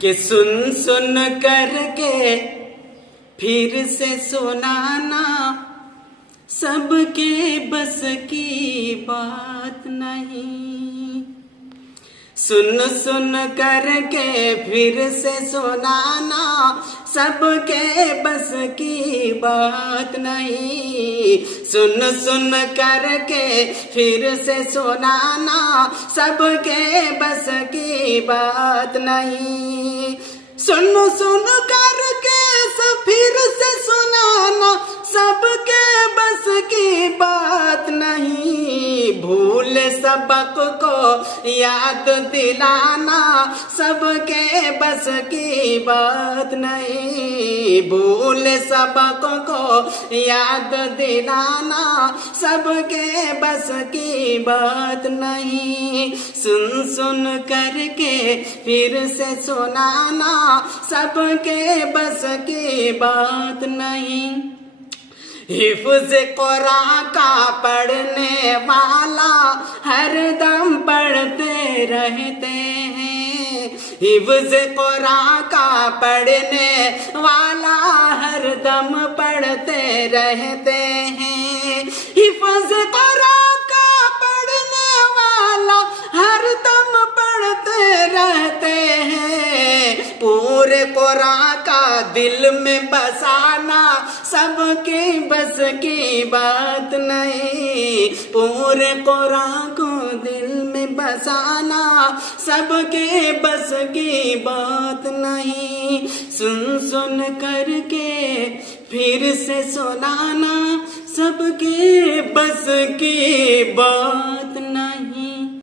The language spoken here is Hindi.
कि सुन सुन करके फिर से सुनाना सबके बस की बात नहीं। सुन सुन करके फिर से सुनाना सबके बस की बात नहीं। सुन सुन करके फिर से सुनाना सबके बस की बात नहीं। सुन सुन करके फिर से सुनाना सबके बस की बात नहीं। भूल सबक को याद दिलाना सबके बस की बात नहीं। भूल सबक को याद दिलाना सबके बस की बात नहीं। सुन सुन करके फिर से सुनाना सबके बस की बात नहीं। हिफ्ज़ कुरान का पढ़ने वाला हर दम पढ़ते रहते हैं। हिफ्ज़ कुरान का पढ़ने वाला हर दम पढ़ते रहते हैं। हिफ्ज़ कुरान का पढ़ने वाला हर दम पढ़ते रहते हैं। पूरे कुरान का दिल में बसाना सबके बस की बात नहीं। पूरे कुरान को दिल में बसाना सबके बस की बात नहीं। सुन सुन करके फिर से सुनाना सबके बस की बात